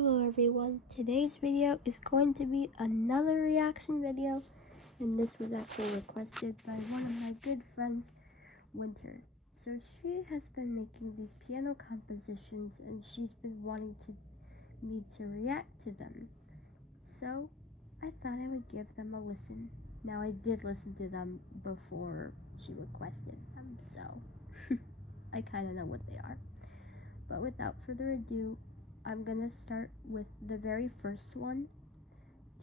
Hello everyone, today's video is going to be another reaction video, and this was actually requested by one of my good friends, Winter. So she has been making these piano compositions and she's been wanting me to react to them. So I thought I would give them a listen. Now I did listen to them before she requested them, so I kind of know what they are. But without further ado, I'm gonna start with the very first one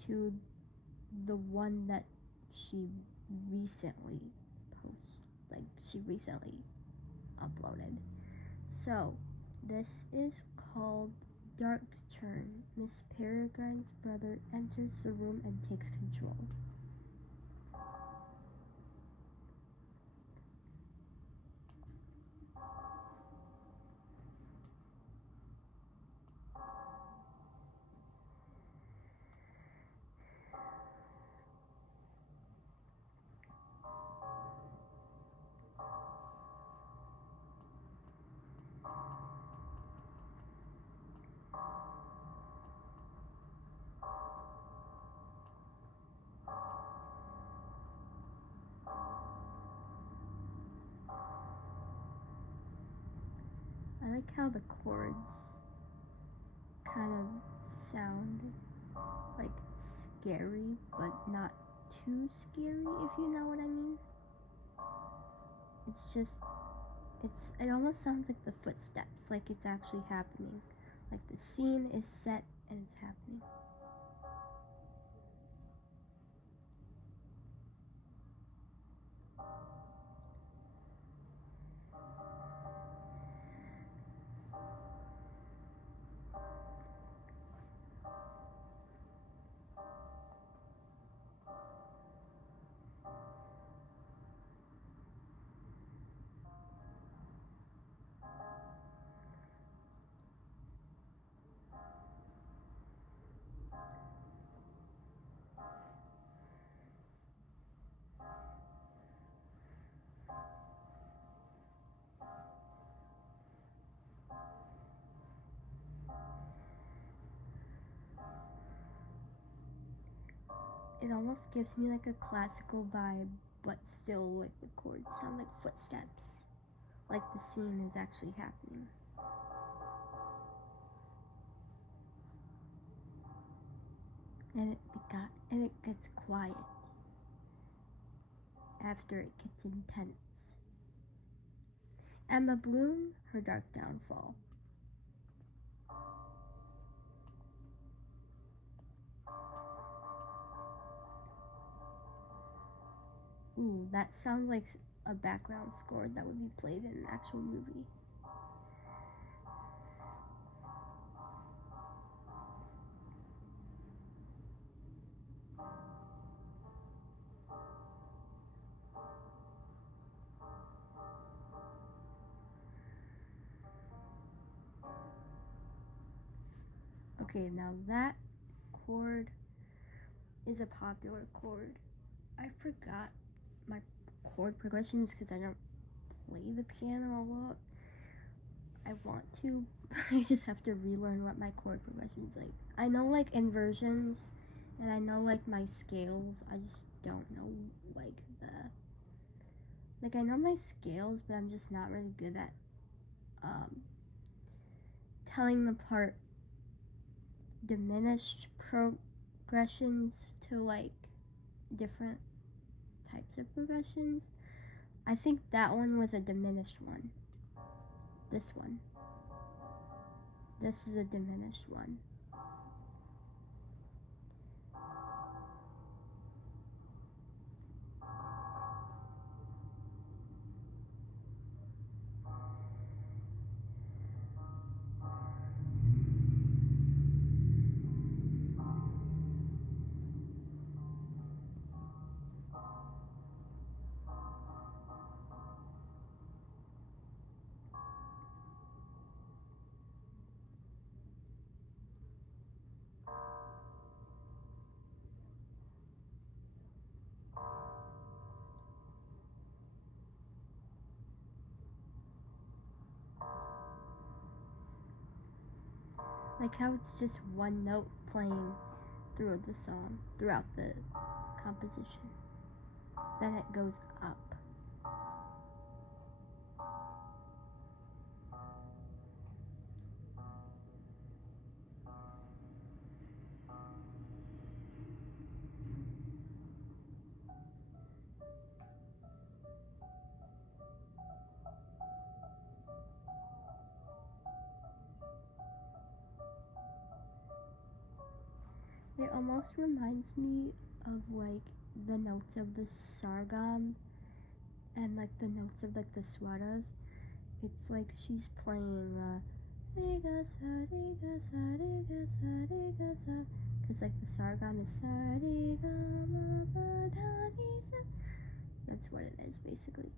to the one that she recently uploaded. So this is called Dark Turn. Miss Peregrine's brother enters the room and takes control. I like how the chords kind of sound like scary, but not too scary, if you know what I mean. It almost sounds like the footsteps, like it's actually happening. Like the scene is set and it's happening. It almost gives me like a classical vibe, but still like the chords sound like footsteps. Like the scene is actually happening. And it gets quiet after it gets intense. Emma Bloom, Her Dark Downfall. Ooh, that sounds like a background score that would be played in an actual movie. Okay, now that chord is a popular chord. I forgot my chord progressions because I don't play the piano a lot. I want to, I just have to relearn what my chord progressions like. I know like inversions, and I know like my scales. I just don't know I know my scales, but I'm just not really good at telling apart diminished progressions to like different types of progressions. I think that one was a diminished one. This one. This is a diminished one. Like how it's just one note playing through the song, throughout the composition. Then it goes up. It almost reminds me of like the notes of the sargam and like the notes of like the swaras. It's like she's playing re ga sa re ga sa re ga sa re ga sa, because like the sargam is sa re ga ma pa da ni sa. That's what it is basically.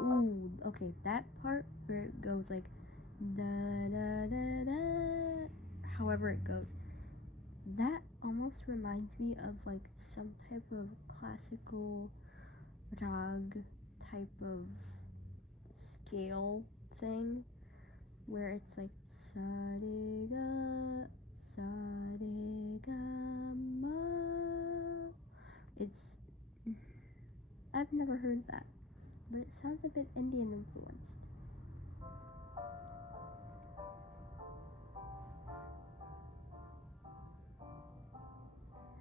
Ooh, okay, that part where it goes like da da da da, however it goes, that almost reminds me of like some type of classical rag type of scale thing where it's like sa re ga sa re ga ma. It's I've never heard that, but it sounds a bit Indian influenced.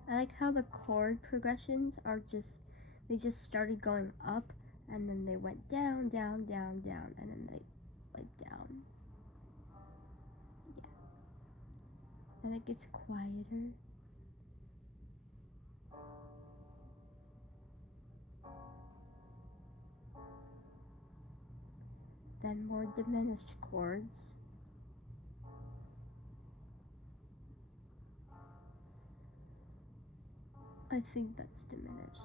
I like how the chord progressions are they just started going up and then they went down, down, down, down, and then they like down. Yeah. Then it gets quieter. Then more diminished chords. I think that's diminished.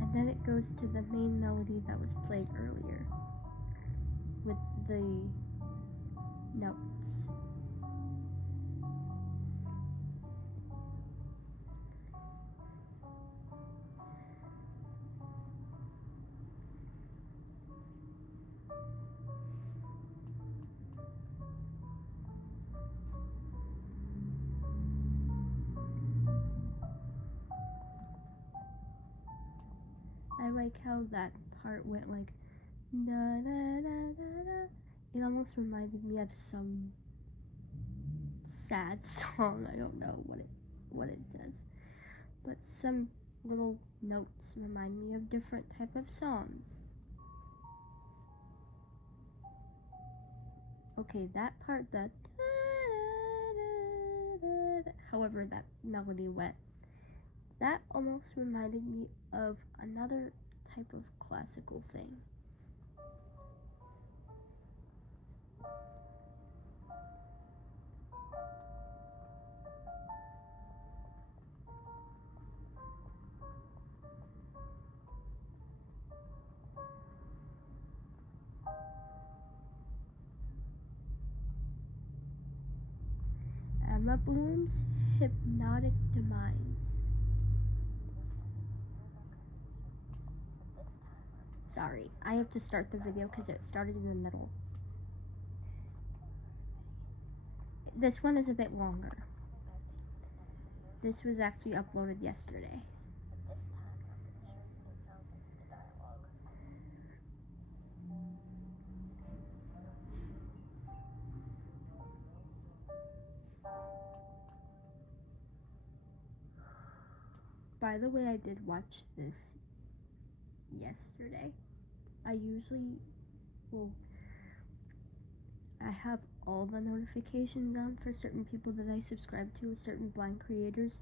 And then it goes to the main melody that was played earlier with the notes. I like how that part went like da da da da da. It almost reminded me of some sad song. I don't know what it does, but some little notes remind me of different type of songs. Okay, that part, the however that melody went, that almost reminded me of another type of classical thing. Emma Bloom's Hypnotic Demise. Sorry, I have to start the video because it started in the middle. This one is a bit longer. This was actually uploaded yesterday. By the way, I did watch this yesterday. I usually I have all the notifications on for certain people that I subscribe to, certain blind creators.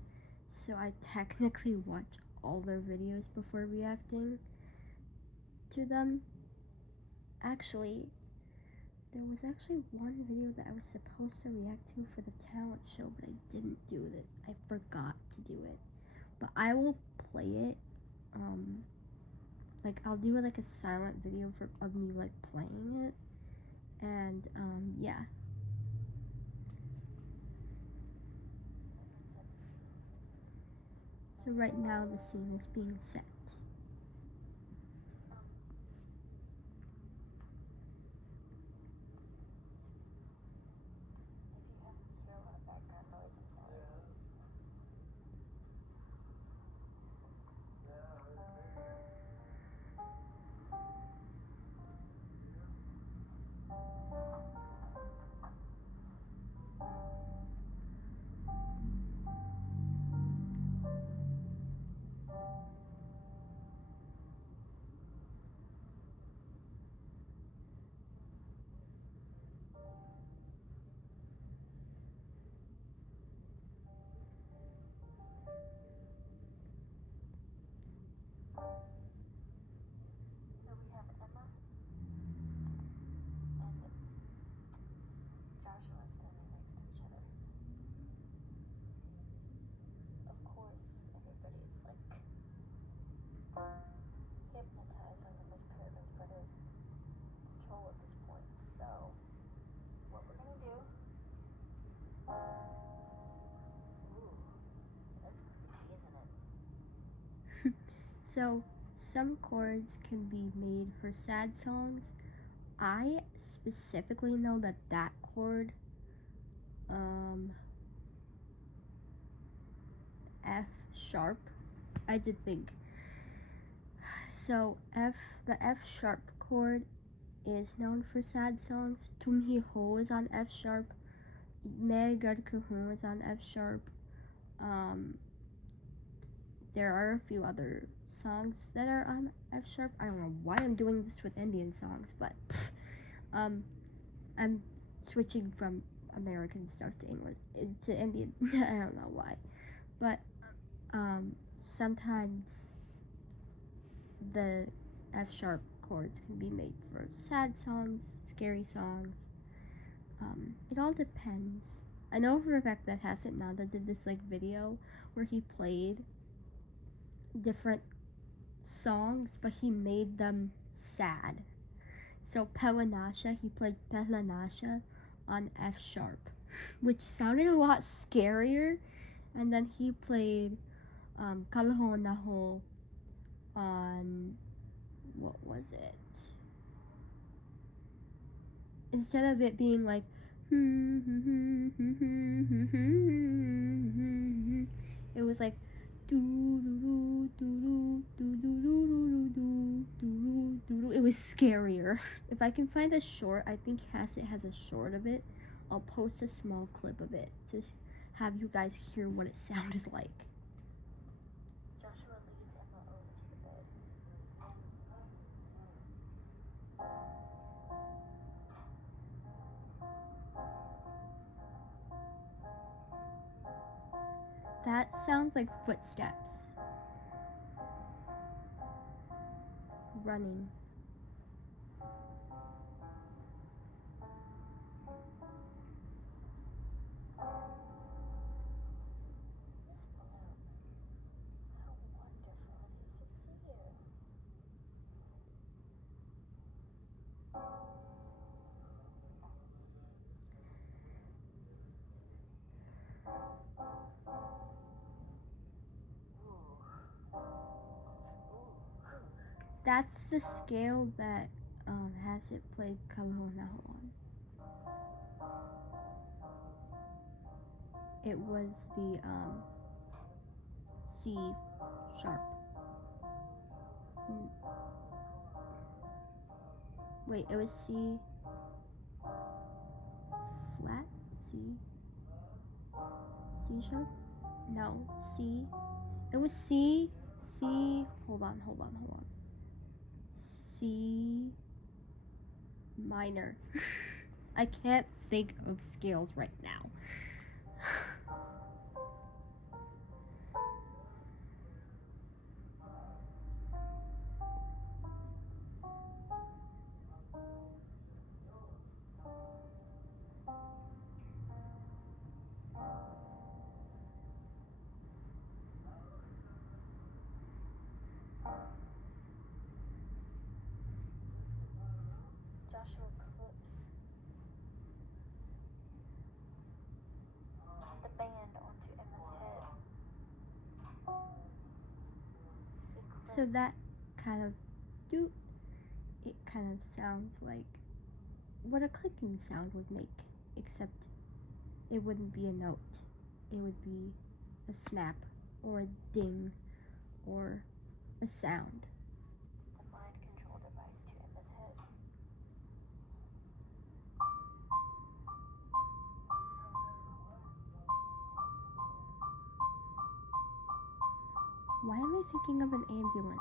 so I technically watch all their videos before reacting to them. Actually, there was actually one video that I was supposed to react to for the talent show, but I didn't do it. I forgot to do it. But I will play it. Like I'll do like a silent video of me like playing it. And yeah. So right now the scene is being set. So some chords can be made for sad songs. I specifically know that chord, F sharp, I did think. So the F sharp chord is known for sad songs. Tum Hi Ho is on F sharp. Me Gar Ku Hu is on F sharp. There are a few other songs that are on F sharp. I don't know why I'm doing this with Indian songs, but I'm switching from American stuff to English to Indian. I don't know why, but sometimes the F sharp chords can be made for sad songs, scary songs. It all depends. I know for a fact that Hassan Nanda did this like video where he played different songs, but he made them sad. So Pelanasha, he played Pelanasha on F sharp, which sounded a lot scarier. And then he played Kalaho Naho on, what was it? Instead of it being like, it was like, it was scarier. If I can find a short, I think Hassett has a short of it. I'll post a small clip of it to have you guys hear what it sounded like. Joshua leads Emma over to the bed. That sounds like footsteps. Running. That's the scale that Hassett played Kalonaho on. It was the C sharp. Wait, it was C flat? C sharp? No, C. It was C, hold on. C minor. I can't think of scales right now. So that kind of do it kind of sounds like what a clicking sound would make, except it wouldn't be a note. It would be a snap or a ding or a sound. The mind control device to in his head. Why am I thinking of an ambulance?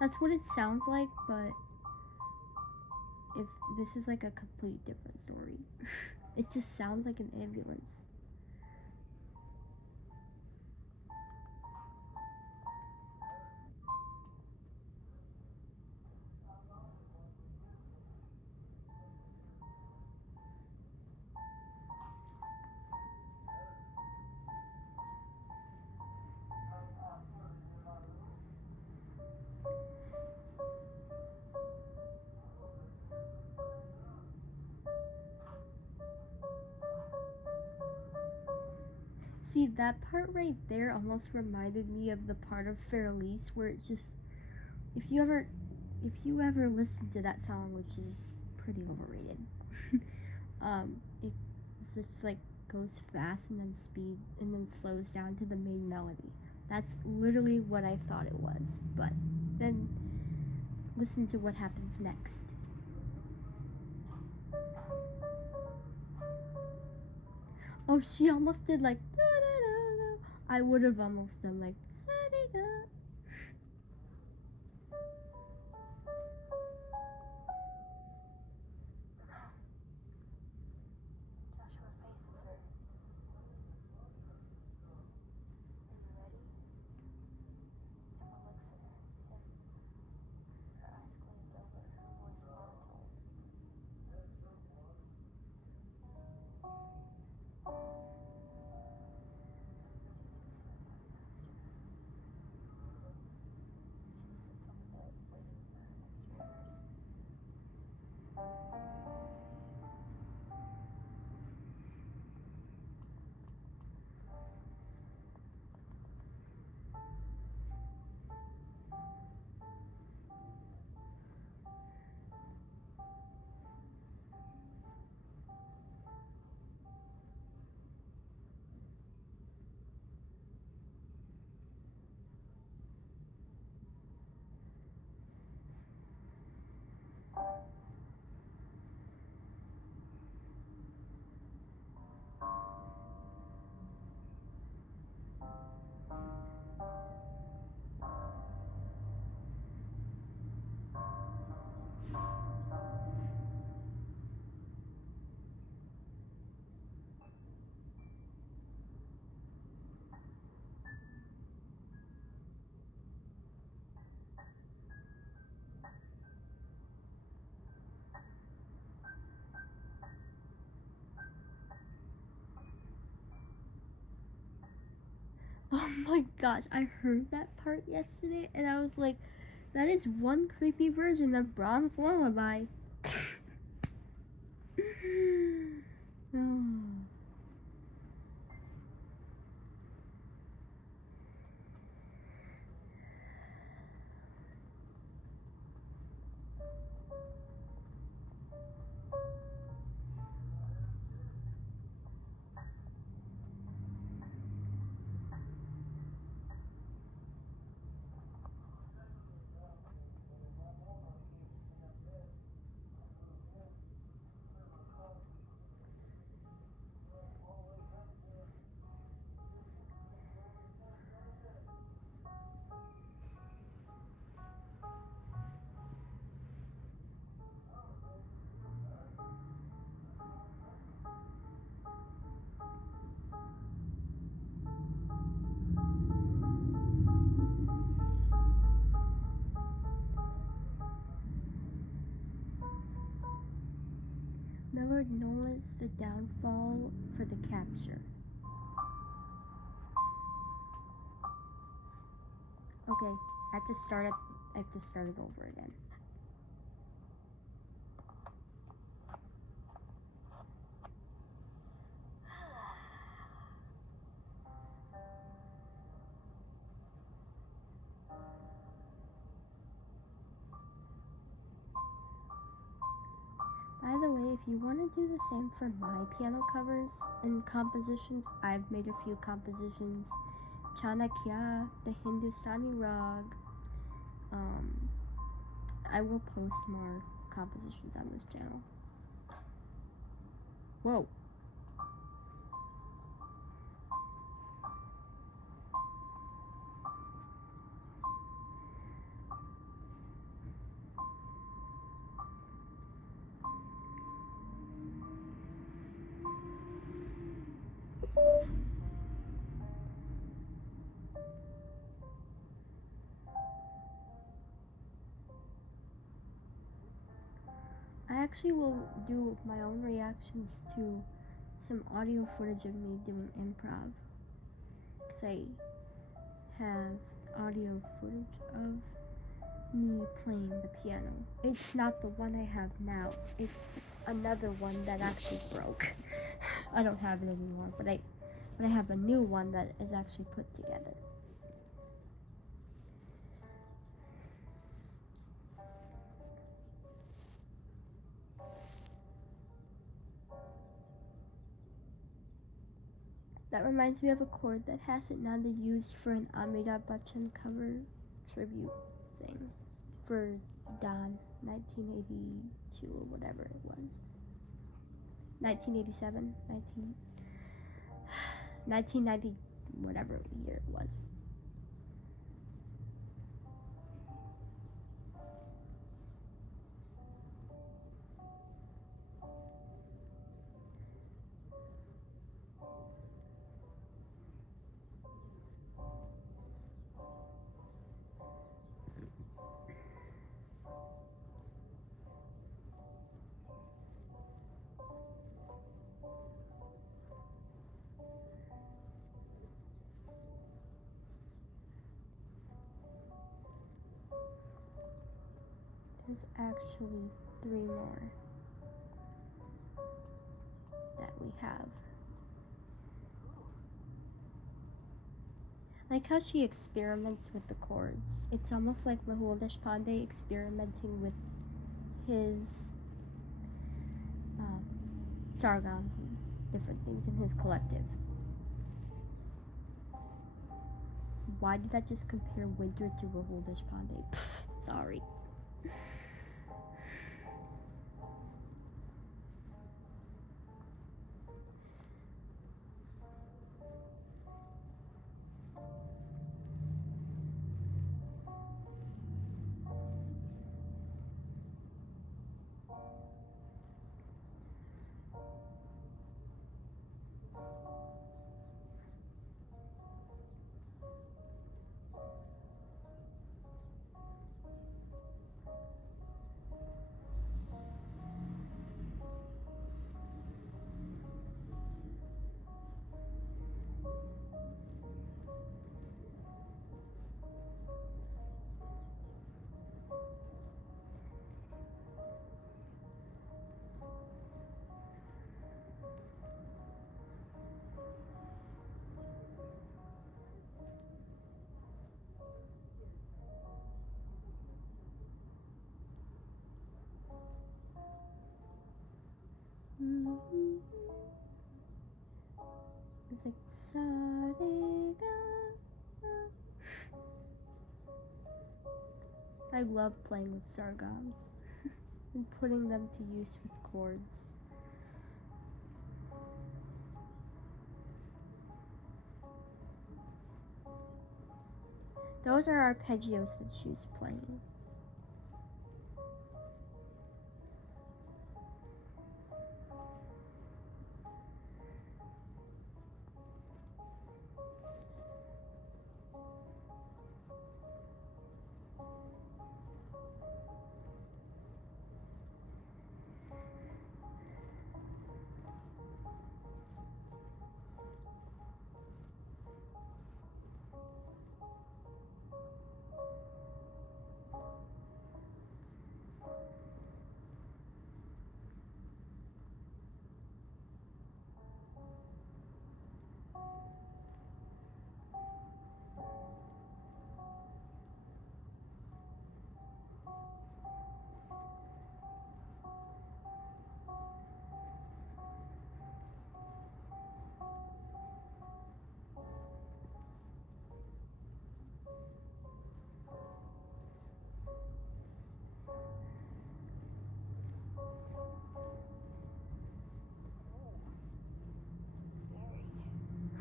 That's what it sounds like, but if this is like a complete different story. It just sounds like an ambulance. See, that part right there almost reminded me of the part of Fairlease where it just if you ever listen to that song, which is pretty overrated, it just like goes fast and then speed and then slows down to the main melody. That's literally what I thought it was, but then listen to what happens next. Oh, she almost did like da, da, da, da. I would have almost done like Sadiga. Joshua faces her. Are you ready? Emma looks at him. Her eyes glazed over, her voice monotone. Oh my gosh, I heard that part yesterday and I was like, that is one creepy version of Brahms' Lullaby. Oh. Millard knows the downfall for the capture. Okay, I have to start it over again. you want to do the same for my piano covers and compositions, I've made a few compositions. Chanakya, the Hindustani Rag. I will post more compositions on this channel. Whoa. I actually will do my own reactions to some audio footage of me doing improv. Because I have audio footage of me playing the piano. It's not the one I have now. It's another one that actually broke. I don't have it anymore, but I have a new one that is actually put together. That reminds me of a chord that Hasan Nanda used for an Amitabh Bachchan cover tribute thing for Don 1982 or whatever it was. 1987, 1990, whatever year it was. There's actually 3 more that we have. Like how she experiments with the chords. It's almost like Mehul Deshpande experimenting with his sargams and different things in his collective. Why did I just compare Winter to Rahul Deshpande? Sorry. It's like Sa-re-ga. I love playing with sargams and putting them to use with chords. Those are arpeggios that she's playing.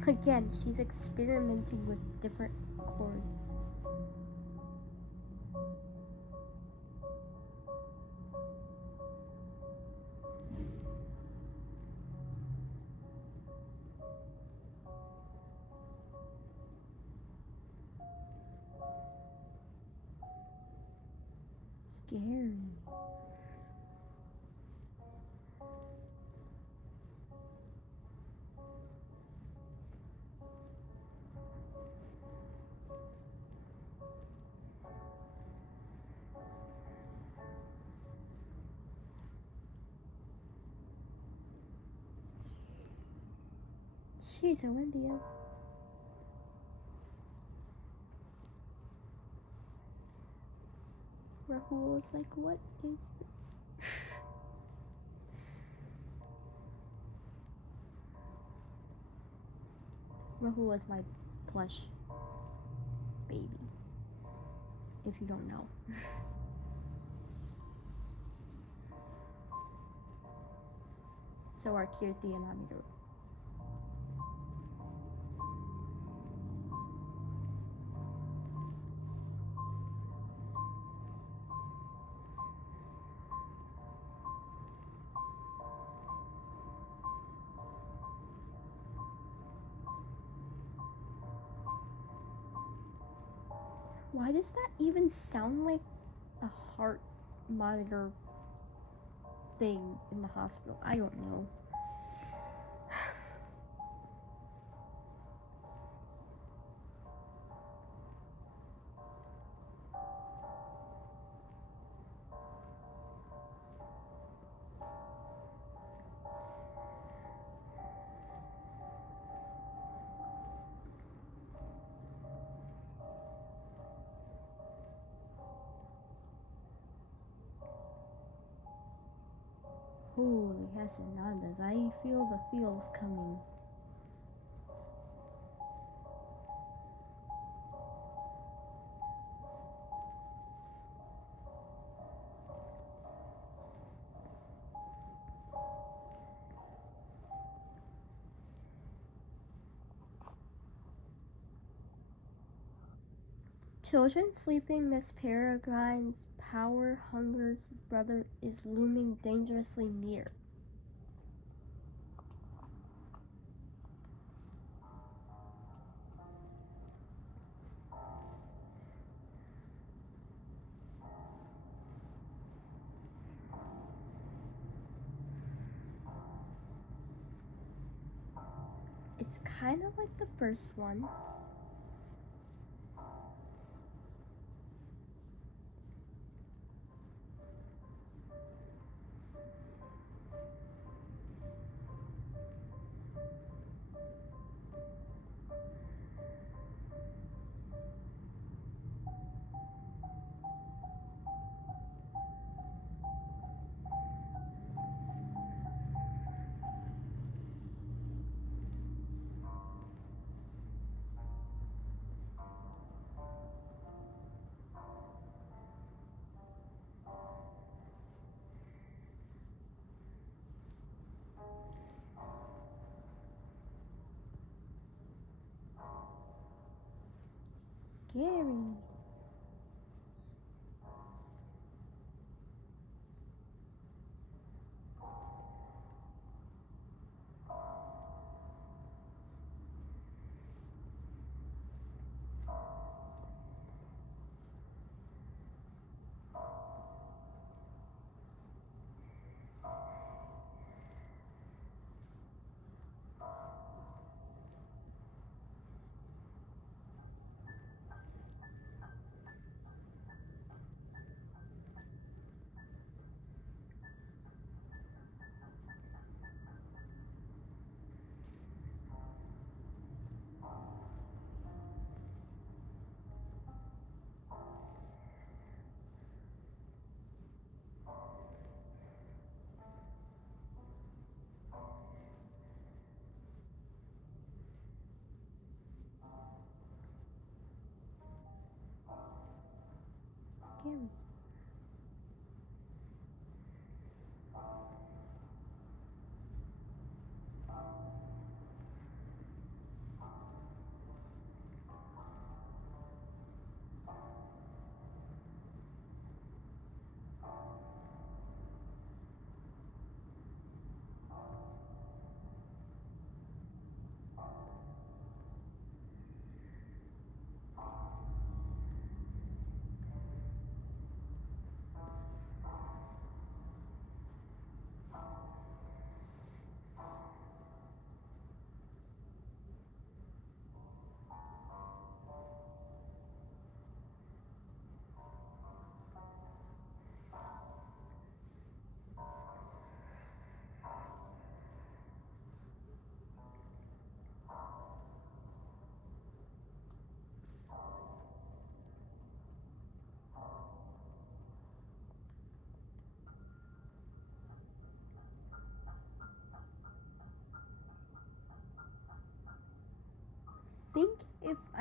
Again, she's experimenting with different chords. Scary. Jeez, so windy is. Rahul is like, what is this? Rahul is my plush baby, if you don't know. So are Kirti and Amiru. Why does that even sound like a heart monitor thing in the hospital? I don't know. Holy Hasanandas, I feel the feels coming. Children sleeping, Miss Peregrine's power hunger's brother is looming dangerously near. It's kind of like the first one. Scary. Scary.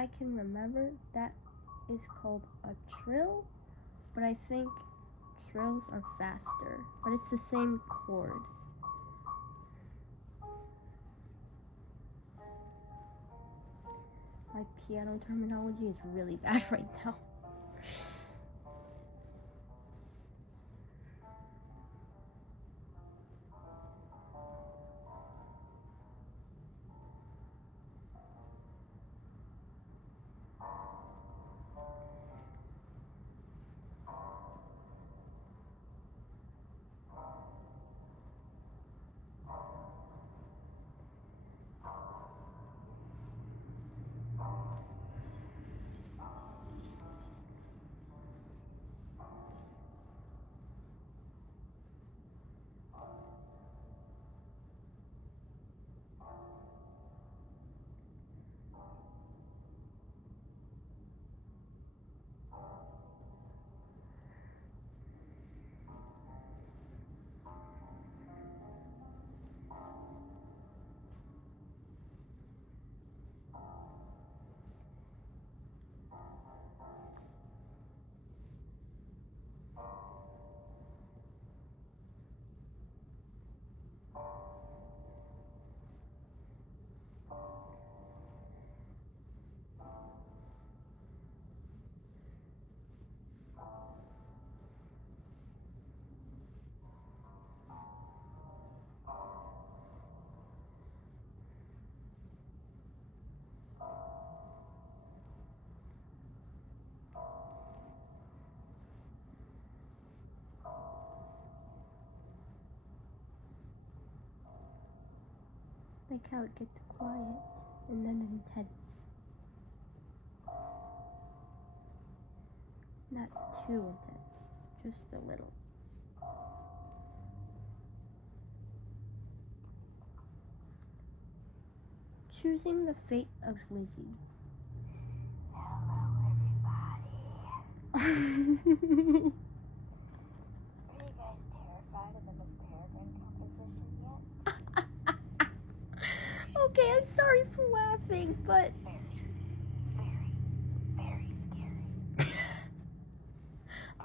I can remember, that is called a trill, but I think trills are faster, but it's the same chord. My piano terminology is really bad right now. Like how it gets quiet and then intense. Not too intense, just a little. Choosing the fate of Lizzie. Hello, everybody. Are you guys terrified of the Miss Peregrine composition yet? Okay, I'm sorry for laughing, but Very scary.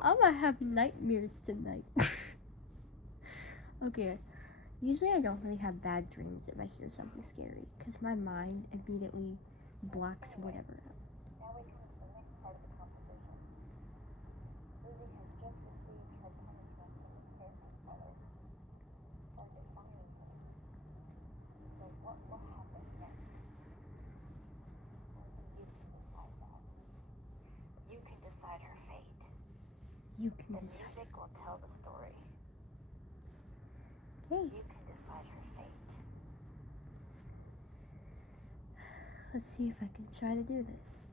I'm gonna have nightmares tonight. Okay, usually I don't really have bad dreams if I hear something scary, because my mind immediately blocks whatever out. Now we come to the next part of the composition. Lizzie has just received her punishment from Miss Peregrine's mother for defying her. So what will happen next? Only you can decide that. You can decide her fate. You can The decide. music will tell the story. Okay, You can decide her fate. let's see if I can try to do this.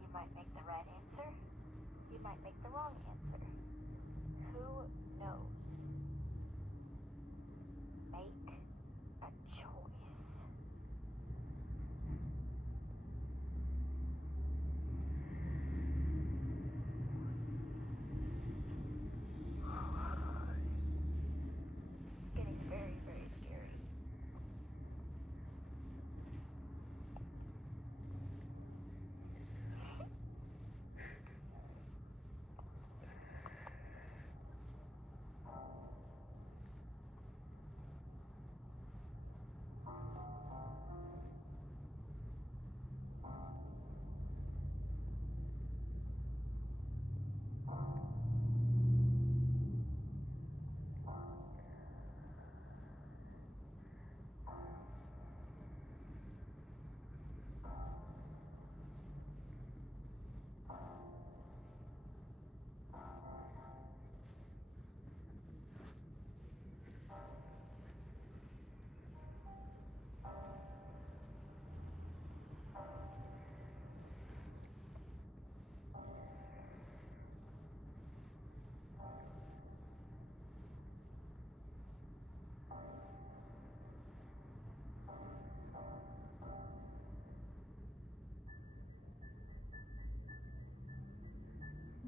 You might make the right answer. You might make the wrong answer. Who knows? Make a choice. It's getting very scary.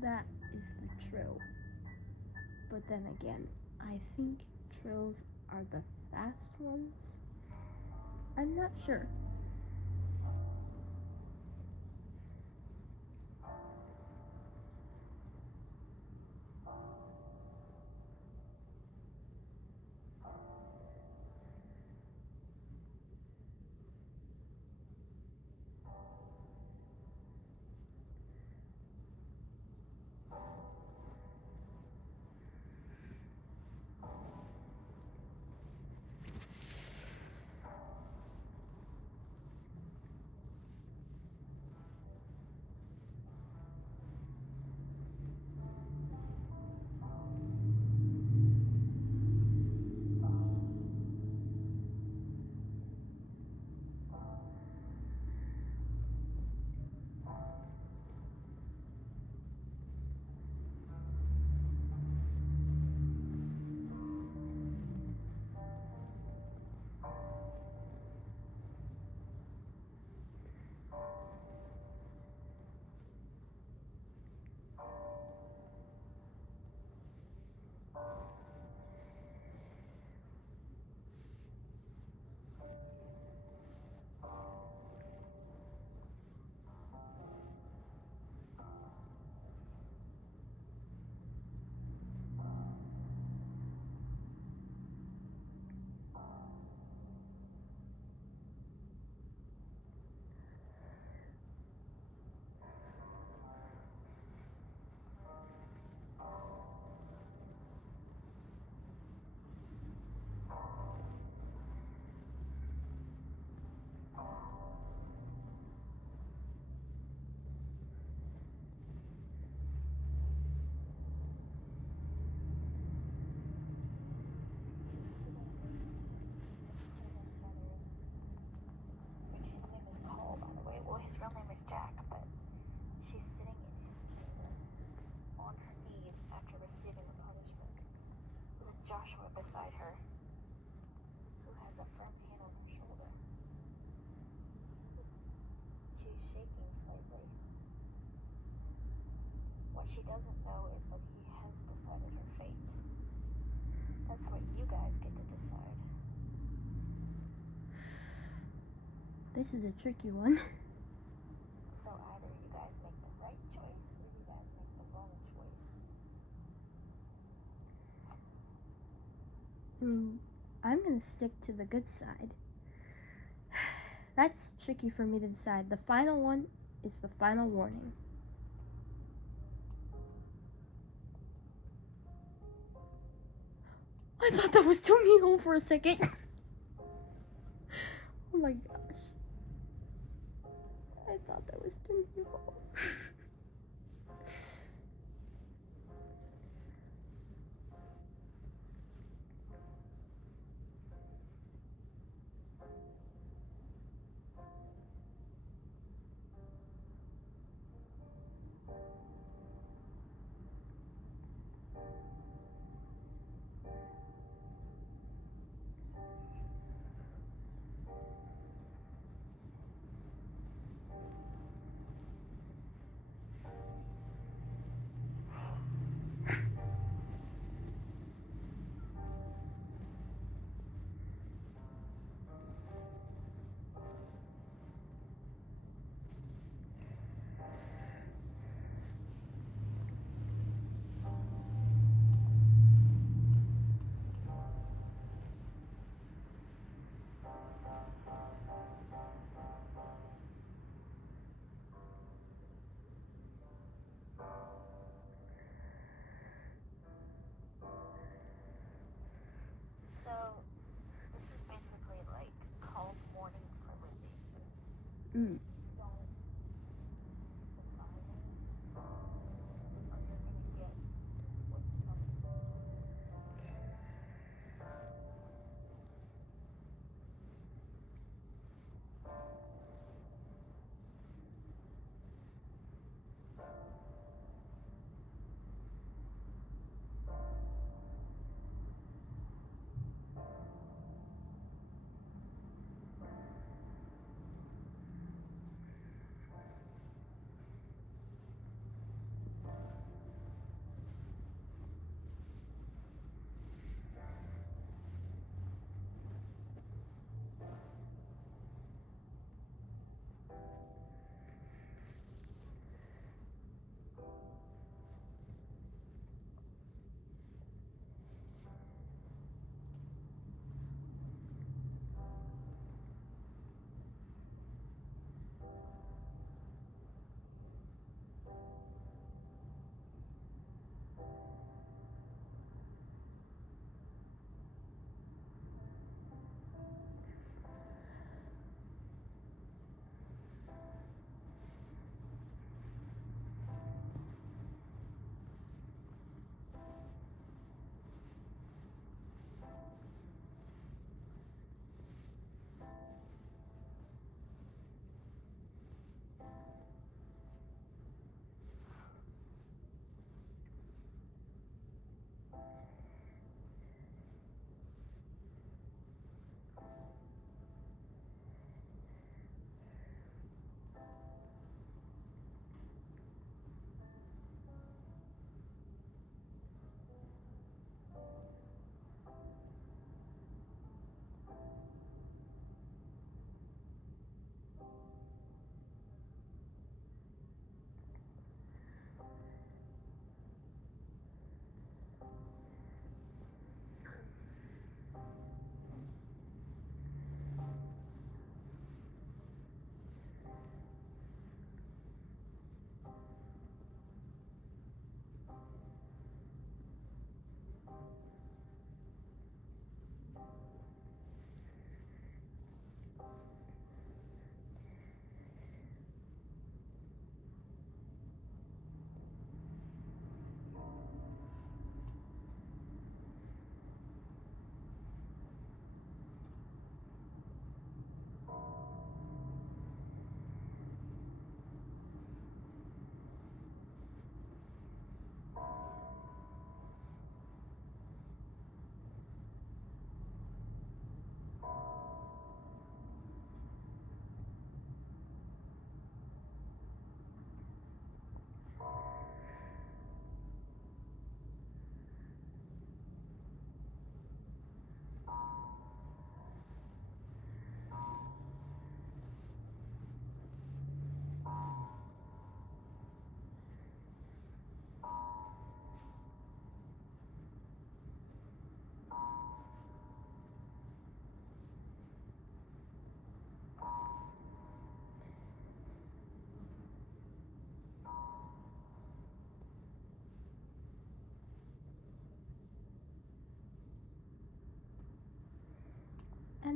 That is the trill. But then again, I think trills are the fast ones. I'm not sure. beside her, who has a firm hand on her shoulder. She's shaking slightly. What she doesn't know is that he has decided her fate. That's what you guys get to decide. This is a tricky one. So either you guys make the right choice or you guys make the wrong choice. I mean, I'm gonna stick to the good side. That's tricky for me to decide. The final one is the final warning. I thought that was Tomio for a second. Oh my gosh. I thought that was Tomio.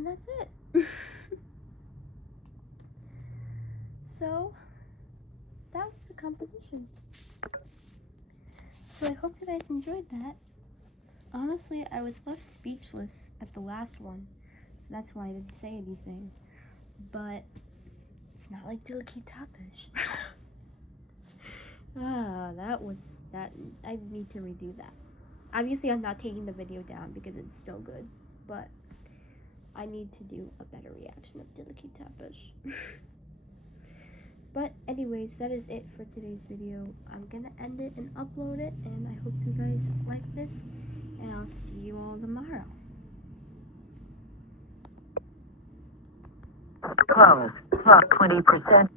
And that's it. So, that was the compositions. So I hope you guys enjoyed that. Honestly, I was left speechless at the last one, so that's why I didn't say anything. But it's not like Diliki Tapish. that. I need to redo that. Obviously, I'm not taking the video down because it's still good, but I need to do a better reaction of Diliki Tapish. But anyways, that is it for today's video. I'm gonna end it and upload it, and I hope you guys like this, and I'll see you all tomorrow. Close. Top 20%.